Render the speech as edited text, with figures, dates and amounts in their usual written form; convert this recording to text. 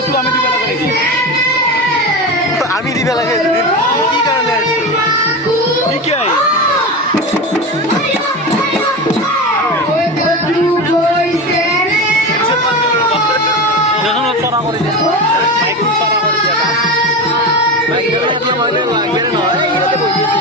একটু আমি দিবে লাগে নাকি আমি দিবে লাগে কি কারণে কি আই যখন তোরা করে দে মাইক তোরা করে দে মাইক লাগে না এই ইরাতে বইছে